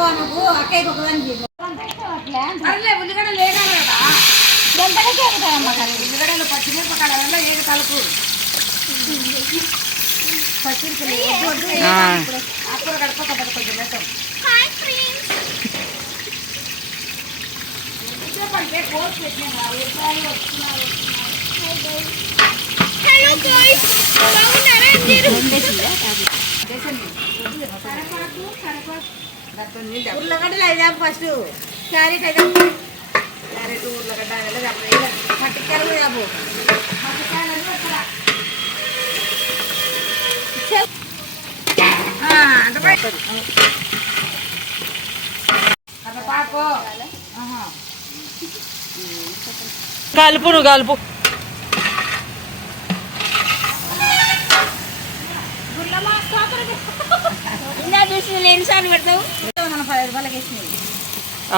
మనకు అక్కయ్యకి ఒకదానికి పచ్చిమిరపకాయలు ఏది కలుపు అప్పుడు గడపక పద కొంచెం వేస్తాం చెప్పండి కోర్స్ పెట్టినా ఎప్పుడు వస్తున్నారు హలో గాయ్స్ బాగున్నారా మీరు కరపాకు కరపాకు ఉర్లగడ్డలు అయిదాం ఫస్ట్ క్యారెట్ అయిదాం క్యారెట్ ఉర్లగడ్డ అవన్నీ చెప్పండి పట్టికాయలు కూడా చెప్పు కర్రపాకు కలుపు నువ్వు కలుపు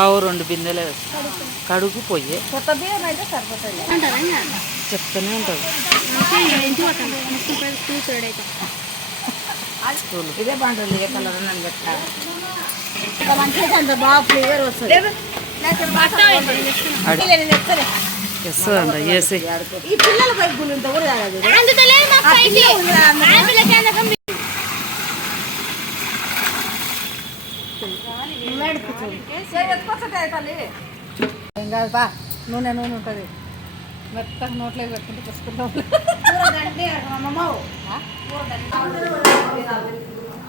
అవు రెండు బిందెలే కడుగు పోయి. చెప్తూనే ఉంటుంది ఇదే బాగుంటుంది ఏ కలర్ అని మంచిగా అంత బాగా ఫ్లేవర్ వస్తుంది. వేస్తుందంట అందకం ఏం కాదు బా నూనె నూనె ఉంటుంది. మెత్తగా నోట్లో పెట్టుకుంటే తీసుకుంటాం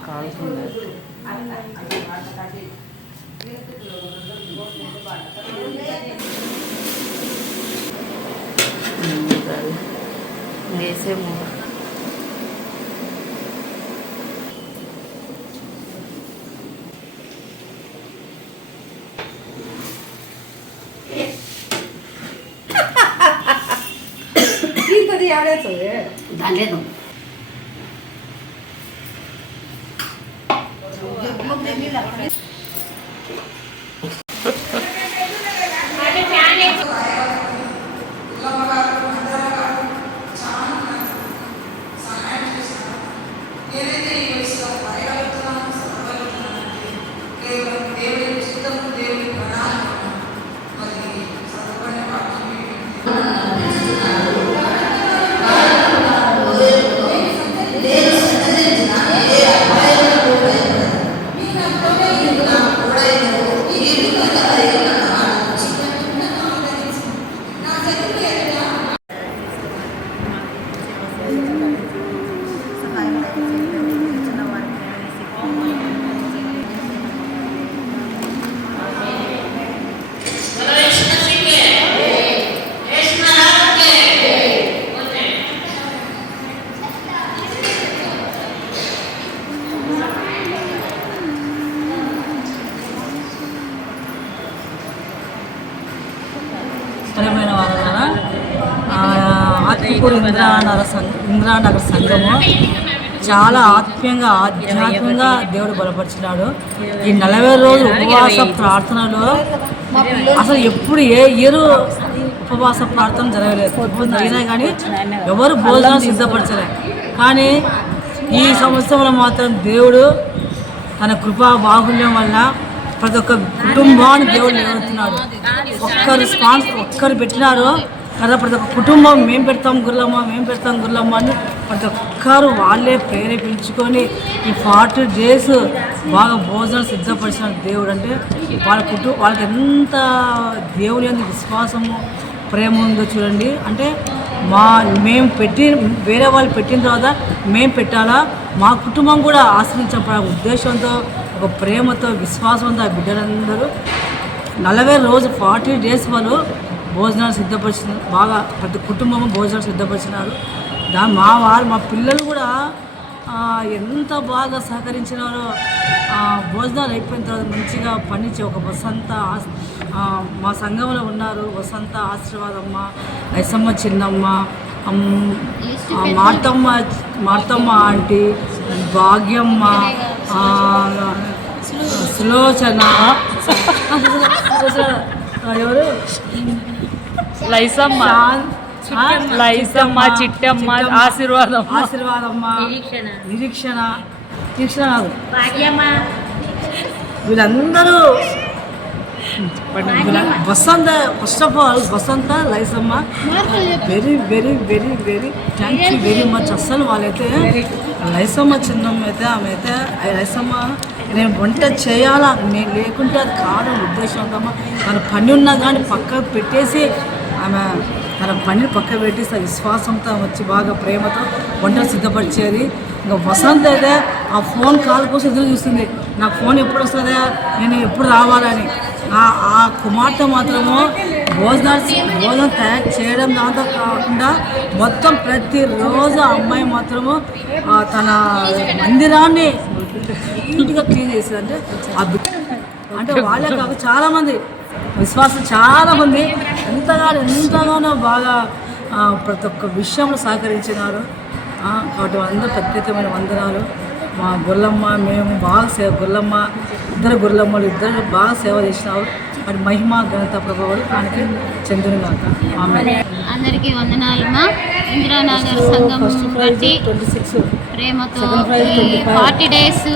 కాలుతుంది. Ese でやるやつで誰の？సంఘ సంఘము చాలా ఆత్మీయంగా ఆధ్యాత్మికంగా దేవుడు బలపరిచినాడు. ఈ నలభై రోజులు ఉపవాస ప్రార్థనలో అసలు ఎప్పుడు ఏ ఇయర్ ఉపవాస ప్రార్థన జరగలేదు. జరిగినా కానీ ఎవరు భోజనం సిద్ధపరచలే. కానీ ఈ సంవత్సరంలో మాత్రం దేవుడు తన కృపా బాహుల్యం వల్ల ప్రతి ఒక్క కుటుంబాన్ని దేవుడు నిలబడుతున్నాడు. ఒక్కరు స్పాన్స్ ఒక్కరు పెట్టినారు. కదా ప్రతి ఒక్క కుటుంబం మేము పెడతాం గుర్లమ్మ మేము పెడతాం గుర్లమ్మ అని ప్రతి ఒక్కరు వాళ్ళే ప్రేరేపించుకొని ఈ ఫార్టీ డేస్ బాగా భోజనం సిద్ధపరిచిన దేవుడు అంటే వాళ్ళ కుటుంబం వాళ్ళకి ఎంత దేవుని అంత విశ్వాసము ప్రేమ ఉందో చూడండి. అంటే మా మేము పెట్టి వేరే వాళ్ళు పెట్టిన తర్వాత మేము పెట్టాలా? మా కుటుంబం కూడా ఆశ్రయించబడ ఉద్దేశంతో ఒక ప్రేమతో విశ్వాసంతో ఆ బిడ్డలందరూ నలభై రోజు ఫార్టీ డేస్ వాళ్ళు భోజనాలు సిద్ధపరిచిన బాగా ప్రతి కుటుంబం భోజనాలు సిద్ధపరిచినారు. దా మా వారు మా పిల్లలు కూడా ఎంత బాగా సహకరించినారో భోజనాలు అయిపోయిన తర్వాత మంచిగా పనిచే ఒక వసంత మా సంఘంలో ఉన్నారు. వసంత ఆశీర్వాదమ్మ ఐసమ్మ చిన్నమ్మ మార్తమ్మ మార్తమ్మ ఆంటీ భాగ్యమ్మ సులోచన ఎవరు? లైసమ్మ. లైసమ్మ చిట్టమ్మ ఆశీర్వాదం ఆశీర్వాదమ్మ. నిరీక్షణ. నిరీక్షణ. వీళ్ళందరూ. వీళ్ళ- Vasantha first of all Vasantha Laisamma. Very very very very thank you very much అస్సలు వాళ్ళైతే లైసమ్మ చిన్నమ్మ అయితే ఆమె అయితే లైసమ్మ నేను వంట చేయాలా? నేను లేకుంటే అది కాదని ఉద్దేశంతో తన పని ఉన్నా కానీ పక్కకు పెట్టేసి ఆమె తన పనిని పక్క పెట్టి విశ్వాసంతో వచ్చి బాగా ప్రేమతో వంటలు సిద్ధపరిచేది. ఇంకా వసంత్ అయితే ఆ ఫోన్ కాల్ కోసం ఎదురు చూస్తుంది. నాకు ఫోన్ ఎప్పుడు వస్తుందా? నేను ఎప్పుడు రావాలని. ఆ కుమార్తె మాత్రము భోజనాలు భోజనం తయారు చేయడం దాంతో కాకుండా మొత్తం ప్రతిరోజు అమ్మాయి మాత్రము తన మందిరాన్ని నీట్గా క్లీన్ చేసేదంటే అంటే ఆ అంటే వాళ్ళే కాదు చాలామంది విశ్వాసం చాలామంది ఎంతగానో ఎంతగానో బాగా ప్రతి ఒక్క విషయంలో సహకరించినారు. కాబట్టి అందరూ ప్రత్యేకమైన వందనాలు. మా గొల్లమ్మ మేము బాగా సేవ గొల్లమ్మ ఇద్దరు గొల్లమ్మలు ఇద్దరు బాగా సేవ చేసినారు. మరి మహిమ ఘనత ప్రభావాలు ఆయనకి చెందును ఆమె. అందరికీ వందనాలమ్మా ఇందిరానగర్ సంఘం బట్టి సిక్స్ ప్రేమతో ఫార్టీ డేస్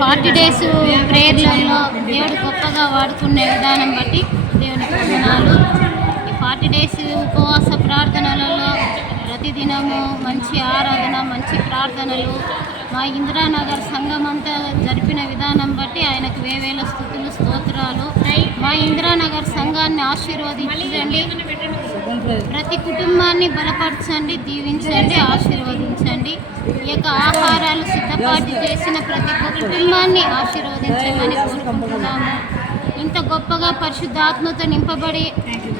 ఫార్టీ డేస్ ప్రేయర్లలో దేవుడు గొప్పగా వాడుకునే విధానం బట్టి దేవునికి వందనాలు. ఈ ఫార్టీ డేస్ ఉపవాస ప్రార్థనలలో ప్రతిదినము మంచి ఆరాధన మంచి ప్రార్థనలు మా ఇందిరానగర్ సంఘం అంతా జరిపిన విధానం బట్టి ఆయనకు వేవేల స్థుతులు స్తోత్రాలు. మా ఇందిరానగర్ సంఘాన్ని ఆశీర్వదించండి. ప్రతి కుటుంబాన్ని బలపరచండి దీవించండి ఆశీర్వదించండి. ఈ యొక్క ఆహారాలు ఏర్పాటు చేసిన ప్రతి ఒక్క కుటుంబాన్ని ఆశీర్వదించమని కోరుకుంటున్నాము. ఇంత గొప్పగా పరిశుద్ధాత్మతో నింపబడి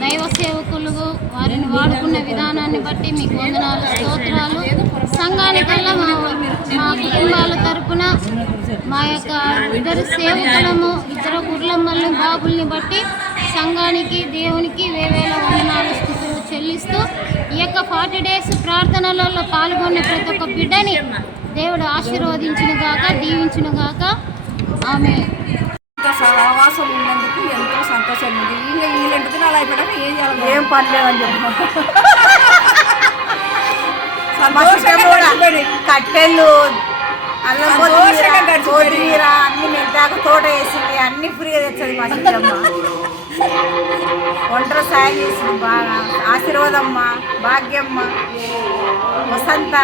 దైవ సేవకులు వారిని వాడుకున్న విధానాన్ని బట్టి మీకు వందనాలు స్తోత్రాలు. సంఘానికల్లా మా మా కుటుంబాల తరపున మా యొక్క ఇద్దరు సేవకులము ఇద్దరు గుడ్లమ్మల్ని బాబుల్ని బట్టి సంఘానికి దేవునికి వేవేల వందనాలు స్థుతులు చెల్లిస్తూ ఈ యొక్క ఫార్టీ డేస్ ప్రార్థనలలో పాల్గొన్న ప్రతి ఒక్క బిడ్డని దేవుడు ఆశీర్వదించిన గాక దీవించిన గాక. ఆమె సహవాసం ఉన్నందుకు ఎంతో సంతోషం ఉంది. ఇంకా వీళ్ళంటి దినాలు అయిపోయాక ఏం చేయాలి ఏం పని లేదని చెప్పు. కట్టెలు అల్లం కొత్తిమీర అన్ని మెట్టాక తోట వేసింది. అన్ని ఫ్రీగా తెచ్చది మా చిట్టమ్మ ఒంటరి సాయం చేసింది బాగా. ఆశీర్వాదమ్మ భాగ్యమ్మ వసంత.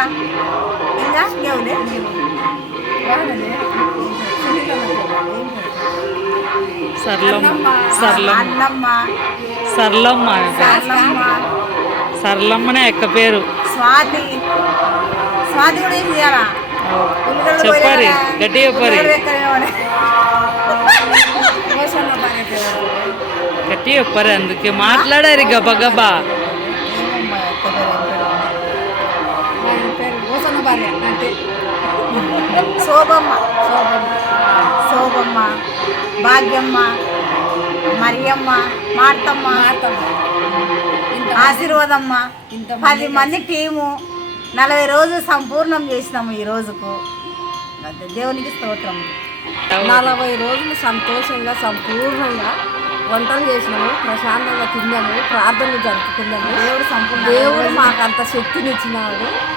ఇంకా దేవులే సర్లమ్మ. సర్లమ్మ. సర్లమ్మనే ఎక్క పేరు. స్వాతి. స్వాతి కూడా ఏం చేయాలా? ఉల్లిగడ్డలు చెప్పారి? గట్టి చెప్పారి. గట్టి చెప్పారు అందుకే మాట్లాడారు గబ గబా శోభమ్మ. శోభమ్మ. భాగ్యమ్మ. మరియమ్మ. మార్తమ్మ. ఆశీర్వాదమ్మ. పది మంది టీము నలభై రోజులు సంపూర్ణం చేసినాము ఈ రోజుకు. దేవునికి స్తోత్రం. నలభై రోజులు సంతోషంగా సంపూర్ణంగా వంటలు చేసినాము ప్రశాంతంగా తిన్నాము ప్రార్థనలు జరుపుకున్నాము. దేవుడు సంపూర్ణ దేవుడు మాకు అంత శక్తిని ఇచ్చినాడు.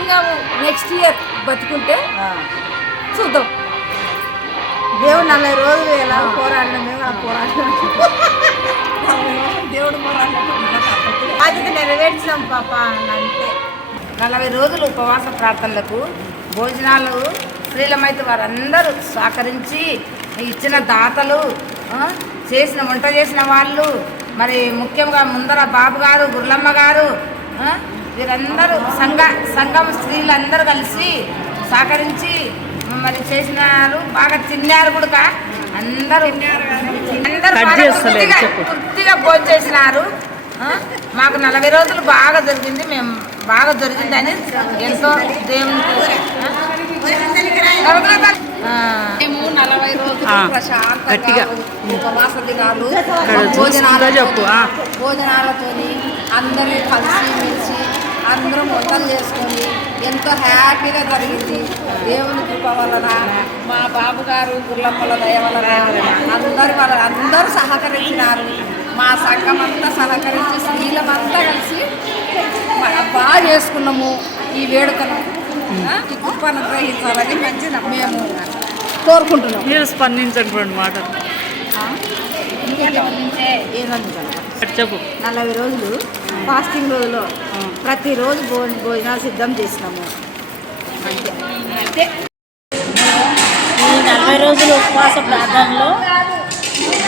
ఇంకా నెక్స్ట్ ఇయర్ బతుకుంటే. చూద్దాం. దేవుడు నలభై రోజులు ఎలా పోరాడిన మేము అలా పోరాడినాం. దేవుడు బాధ్యత నెరవేర్చినాం పాప అంతే నలభై రోజులు ఉపవాస ప్రార్థనలకు భోజనాలు స్త్రీలమైతే వారందరూ సహకరించి ఇచ్చిన దాతలు చేసిన వంట చేసిన వాళ్ళు మరి ముఖ్యంగా ముందర బాబు గారు గుర్లమ్మ గారు వీరందరూ సంఘ సంఘం స్త్రీలందరూ కలిసి సహకరించి మరి చేసినారు బాగా తిన్నారు కూడా అందరూ తృప్తిగా- భోజనం చేసినారు. మాకు నలభై రోజులు బాగా దొరికింది మేము బాగా దొరికిందని ఎంతో దేవునికి ఆ, మేము నలభై రోజులు ఆ, ప్రశాంతంగా గట్టిగా. ఉపవాస దినాలు ఇక్కడ భోజనాలు చూసుకుంటా చెప్పు, ఆ. భోజనాలతోని అందరూ కలిసి మెలిసి అందరం వంటలు చేసుకొని ఎంతో హ్యాపీగా జరిగింది. దేవుని కృప వలన మా బాబు గారు గుర్లమ్మల దయ వలన అందరు వాళ్ళ అందరూ సహకరించినారు. మా సంఘం అంతా సహకరించి స్త్రీలమంతా కలిసి బాగా చేసుకున్నాము ఈ వేడుకను. ఆ, ఈ కృపను గ్రహించాలని మేము కోరుకుంటున్నాము మీరు స్పందించండి రెండు మాటలు? చెప్పు. నలభై రోజులు ఫాస్టింగ్ రోజులో ప్రతిరోజు భో భోజనాలు సిద్ధం చేసినాము. అంతే ఈ నలభై రోజుల ఉపవాస ప్రార్థనలో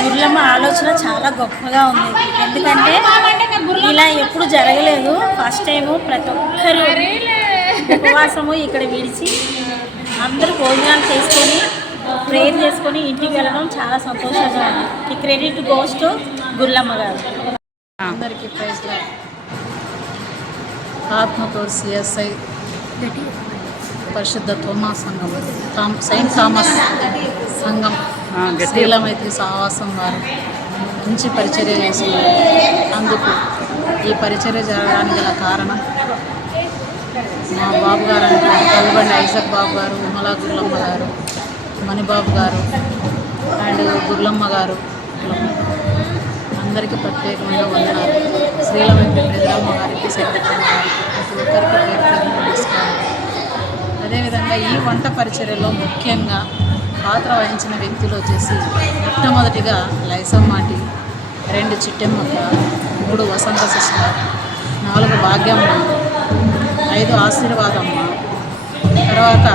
గుర్లమ్మ ఆలోచన చాలా గొప్పగా ఉంది. ఎందుకంటే ఇలా ఎప్పుడు జరగలేదు. ఫస్ట్ టైము ప్రతి ఒక్కరు ఉపవాసము ఇక్కడ విడిచి అందరూ భోజనాలు చేసుకొని ప్రేయర్ చేసుకొని ఇంటికి వెళ్ళడం చాలా సంతోషంగా ఉంది. ఈ క్రెడిట్ గోస్ టు గుర్లమ్మ గారు. అందరికీ ప్రైజ్. ఆత్మకూరు సిఎస్ఐ పరిశుద్ధ తోమా సంఘం. థామ్ సెయింట్ థామస్ సంఘం. శ్రీలమైత్రి సహవాసం వారు. మంచి పరిచర్య చేస్తున్నారు. అందుకు ఈ పరిచర్య జరగడానికి గల కారణం మా బాబు గారు అంటే కలబండి ఐజక్ బాబు గారు ఉమలా గుర్లమ్మ గారు మణిబాబు గారు అండ్ గుర్లమ్మ గారు. అందరికీ ప్రత్యేకమైన వందనాలు. శ్రీల పెద్దమ్మ గారికి సెక్రటరీ గారికి ప్రతి ఒక్కరికి నమస్కారం. అదేవిధంగా ఈ వంట పరిచర్యలో ముఖ్యంగా పాత్ర వహించిన వ్యక్తులు వచ్చేసి మొట్టమొదటిగా లైసమ్మాటి రెండు చిట్టెమ్మక్క మూడు వసంత సిస్టర్ నాలుగు భాగ్యమ్మ ఐదు ఆశీర్వాదమ్మ తర్వాత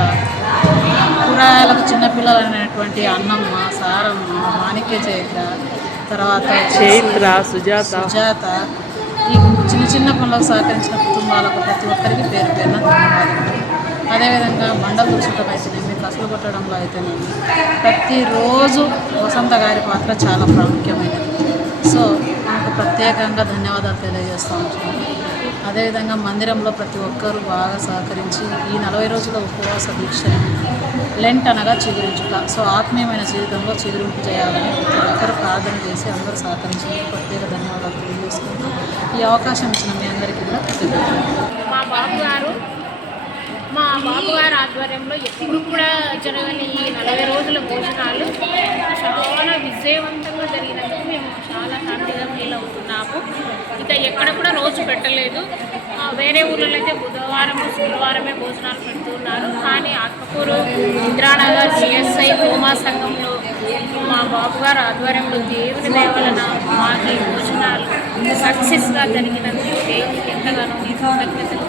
కూరగాయలకు చిన్నపిల్లలు అనేటువంటి అన్నమ్మ సారమ్మ మాణిక్య చైత్ర తర్వాత చైత్ర సుజాత. సుజాత. ఈ చిన్న చిన్న పనులకు సహకరించిన కుటుంబాలకు ప్రతి ఒక్కరికి పేరు పేరున ధన్యవాదాలు. అదేవిధంగా మండల దురుసుటం అయితేనేమి కసులు కొట్టడంలో అయితేనేమి ప్రతిరోజు వసంత గారి పాత్ర చాలా ప్రాముఖ్యమైనది. సో మనకు ప్రత్యేకంగా ధన్యవాదాలు తెలియజేస్తూ ఉంటున్నాను. అదేవిధంగా మందిరంలో ప్రతి ఒక్కరూ బాగా సహకరించి ఈ నలభై రోజుల ఉపవాస దీక్ష లెంట్ అనగా చిగురించుట సో ఆత్మీయమైన జీవితంలో చిగురింపు చేయాలని ప్రతి ఒక్కరు ప్రార్థన చేసి అందరూ సహకరించినందుకు ప్రత్యేక ధన్యవాదాలు తెలియజేసుకుంటూ ఈ అవకాశం ఇచ్చిన మీ అందరికీ కూడా కృతజ్ఞతలు. మా బాబు గారు మా బాబుగారి ఆధ్వర్యంలో ఎప్పుడు కూడా జరగని ఈ నలభై రోజుల భోజనాలు చాలా విజయవంతంగా జరిగినందుకు మేము చాలా హ్యాపీగా ఫీల్ అవుతున్నాము. ఇంకా ఎక్కడ కూడా రోజు పెట్టలేదు. వేరే ఊళ్ళలో అయితే బుధవారం శుక్రవారమే భోజనాలు పెడుతున్నారు. కానీ ఆత్మకూరు ఇంద్రానగర్ జిఎస్ఐ హోమా సంఘంలో మా బాబుగారు ఆధ్వర్యంలో దేవుని దేవలన మాకు భోజనాలు సక్సెస్గా జరిగినందుకు దేవునికి ఎంతగానో కృతజ్ఞతలు.